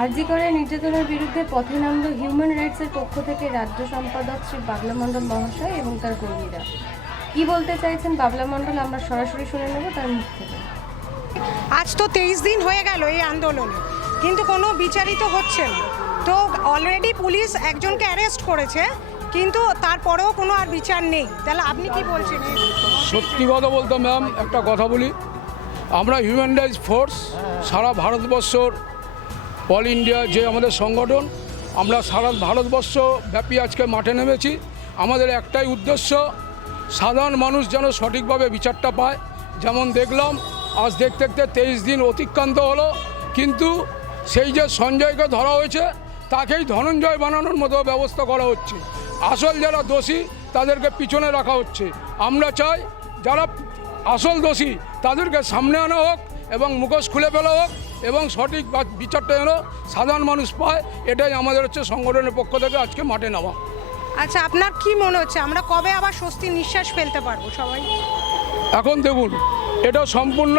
আরজিকরের নির্যাতনের বিরুদ্ধে পথে নামল হিউম্যান রাইটসের পক্ষ থেকে রাজ্য সম্পাদক শ্রী বাবলা মণ্ডল মহাশয় এবং তার কর্মীরা। কি বলতে চাইছেন বাবলা মণ্ডল? আমরা সরাসরি শুনে নেব তার মুখ থেকে। আজ তো তেইশ দিন হয়ে গেল এই আন্দোলনে। কিন্তু কোনো বিচারিত হচ্ছে না। তো অলরেডি পুলিশ একজনকে অ্যারেস্ট করেছে, কিন্তু তারপরেও কোনো আর বিচার নেই। তাহলে আপনি কি বলছেন? সত্যি কথা বলতে ম্যাম একটা কথা বলি। আমরা হিউম্যান রাইটস ফোর্স সারা ভারতবর্ষর অল ইন্ডিয়া যে আমাদের সংগঠন, আমরা সারা ভারতবর্ষ ব্যাপী আজকে মাঠে নেমেছি। আমাদের একটাই উদ্দেশ্য, সাধারণ মানুষ যেন সঠিকভাবে বিচারটা পায়। যেমন দেখলাম, আজ দেখতে দেখতে তেইশ দিন অতিক্রান্ত হলো, কিন্তু সেই যে সঞ্জয়কে ধরা হয়েছে তাকেই ধনঞ্জয় বানানোর মতো ব্যবস্থা করা হচ্ছে। আসল যারা দোষী তাদেরকে পিছনে রাখা হচ্ছে। আমরা চাই যারা আসল দোষী তাদেরকে সামনে আনা হোক এবং মুখোশ খুলে ফেলা হোক এবং সঠিক বিচারটা যেন সাধারণ মানুষ পায় এটাই আমাদের হচ্ছে সংগঠনের পক্ষ থেকে আজকে মাঠে নেওয়া আচ্ছা আপনার কি মনে হচ্ছে? আমরা কবে আবার স্বস্তির নিঃশ্বাস ফেলতে পারব সবাই? এখন দেখুন এটা সম্পূর্ণ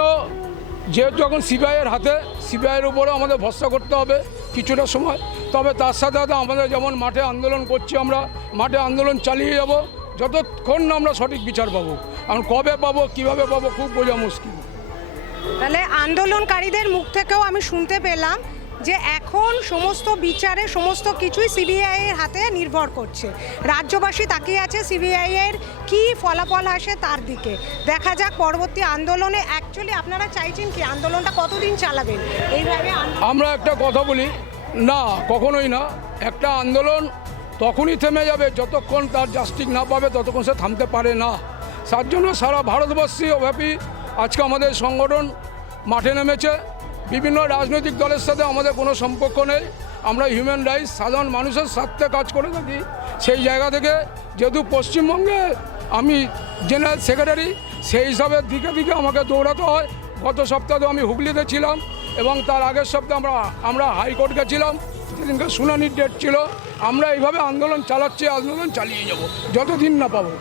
যেহেতু এখন সিবিআইয়ের হাতে সিবিআইয়ের উপরেও আমাদের ভরসা করতে হবে কিছুটা সময়। তবে তার সাথে সাথে আমাদের যেমন মাঠে আন্দোলন করছি আমরা, মাঠে আন্দোলন চালিয়ে যাব, যতক্ষণ না আমরা সঠিক বিচার পাবো। এখন কবে পাবো, কীভাবে পাবো খুব বোঝা মুশকিল। তাহলে আন্দোলনকারীদের মুখ থেকেও আমি শুনতে পেলাম যে এখন সমস্ত বিচারে সমস্ত কিছুই সিবিআই এর হাতে নির্ভর করছে। রাজ্যবাসী তাকিয়ে আছে সিবিআই এর কি ফলাফল আসে তার দিকে। দেখা যাক পরবর্তী আন্দোলনে অ্যাকচুয়ালি আপনারা চাইছেন কি? আন্দোলনটা কতদিন চালাবেন? এইভাবে আমরা একটা কথা বলি, না, কখনোই না। একটা আন্দোলন তখনই থেমে যাবে যতক্ষণ তার জাস্টিক না পাবে, ততক্ষণ সে থামতে পারে না। তার জন্য সারা ভারতবর্ষীয় ব্যাপী আজকে আমাদের সংগঠন মাঠে নেমেছে। বিভিন্ন রাজনৈতিক দলের সাথে আমাদের কোনো সম্পর্ক নেই। আমরা হিউম্যান রাইটস সাধারণ মানুষের স্বার্থে কাজ করে থাকি। সেই জায়গা থেকে যেহেতু পশ্চিমবঙ্গে আমি জেনারেল সেক্রেটারি সেই হিসাবে দিকে দিকে আমাকে দৌড়াতে হয়। গত সপ্তাহে আমি হুগলিতে ছিলাম এবং তার আগের সপ্তাহে আমরা আমরা হাইকোর্ট গেছিলাম সেদিনকে শুনানির ডেট ছিল। আমরা এইভাবে আন্দোলন চালাচ্ছি, আন্দোলন চালিয়ে যাব। যতদিন না পাবো।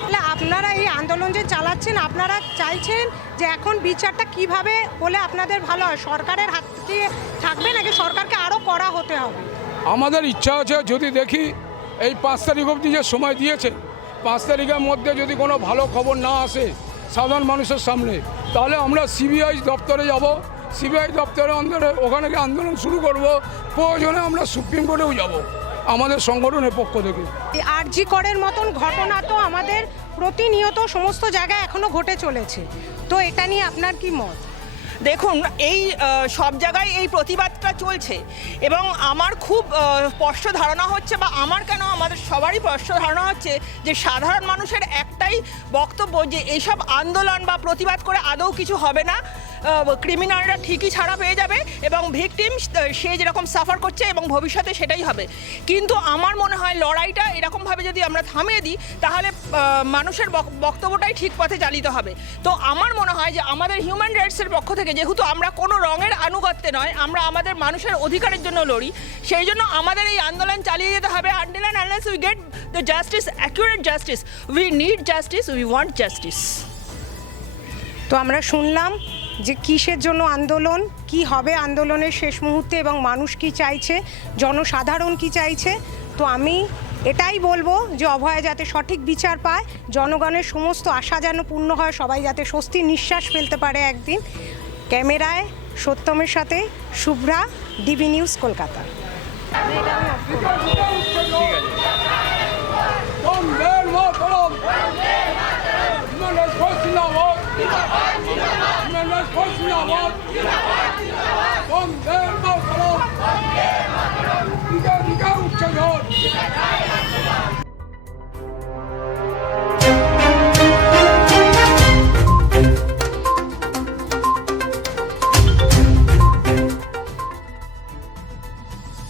তাহলে আপনারা এই আন্দোলন যে চালাচ্ছেন, আপনারা চাইছেন যে এখন বিচারটা কীভাবে হলে আপনাদের ভালো হয়? সরকারের হাত দিয়ে থাকবে নাকি সরকারকে আরও করা হতে হবে? আমাদের ইচ্ছা আছে, যদি দেখি এই পাঁচ তারিখ অবধি যে সময় দিয়েছে, পাঁচ তারিখের মধ্যে যদি কোনো ভালো খবর না আসে সাধারণ মানুষের সামনে, তাহলে আমরা সিবিআই দপ্তরে যাব। সিবিআই দপ্তরে অন্দরে ওখানে আন্দোলন শুরু করব। প্রয়োজনে আমরা সুপ্রিম কোর্টেও যাব। আমাদের সংগঠনের পক্ষ থেকে। এই আরজি করের মতন ঘটনা তো আমাদের প্রতিনিয়ত সমস্ত জায়গায় এখনও ঘটে চলেছে। তো এটা নিয়ে আপনার কি মত? দেখুন এই সব জায়গায় এই প্রতিবাদটা চলছে এবং আমার খুব স্পষ্ট ধারণা হচ্ছে বা আমার কেন আমাদের সবারই স্পষ্ট ধারণা হচ্ছে যে সাধারণ মানুষের একটাই বক্তব্য যে এইসব আন্দোলন বা প্রতিবাদ করে আদৌ কিছু হবে না। ক্রিমিনালরা ঠিকই ছাড়া পেয়ে যাবে এবং ভিকটিম সে যেরকম সাফার করছে এবং ভবিষ্যতে সেটাই হবে। কিন্তু আমার মনে হয় লড়াইটা এরকমভাবে যদি আমরা থামিয়ে দিই, তাহলে মানুষের বক- বক্তব্যটাই ঠিক পথে চালিত হবে। তো আমার মনে হয় যে আমাদের হিউম্যান রাইটসের পক্ষ থেকে, যেহেতু আমরা কোনো রঙের আনুগত্যে নয়, আমরা আমাদের মানুষের অধিকারের জন্য লড়ি, সেই জন্য আমাদের এই আন্দোলন চালিয়ে যেতে হবে। And unless we get the justice accurate justice we need justice we want justice তো আমরা শুনলাম যে কিসের জন্য আন্দোলন, কি হবে আন্দোলনের শেষ মুহূর্তে এবং মানুষ কি চাইছে, জনসাধারণ কি চাইছে? তো আমি এটাই বলব যে অভয়া যাতে সঠিক বিচার পায়, জনগণের সমস্ত আশা যেন পূর্ণ হয়, সবাই যাতে স্বস্তির নিঃশ্বাস ফেলতে পারে একদিন। ক্যামেরায় সত্যমের সাথে শুভ্রা, ডিবি নিউজ কলকাতা।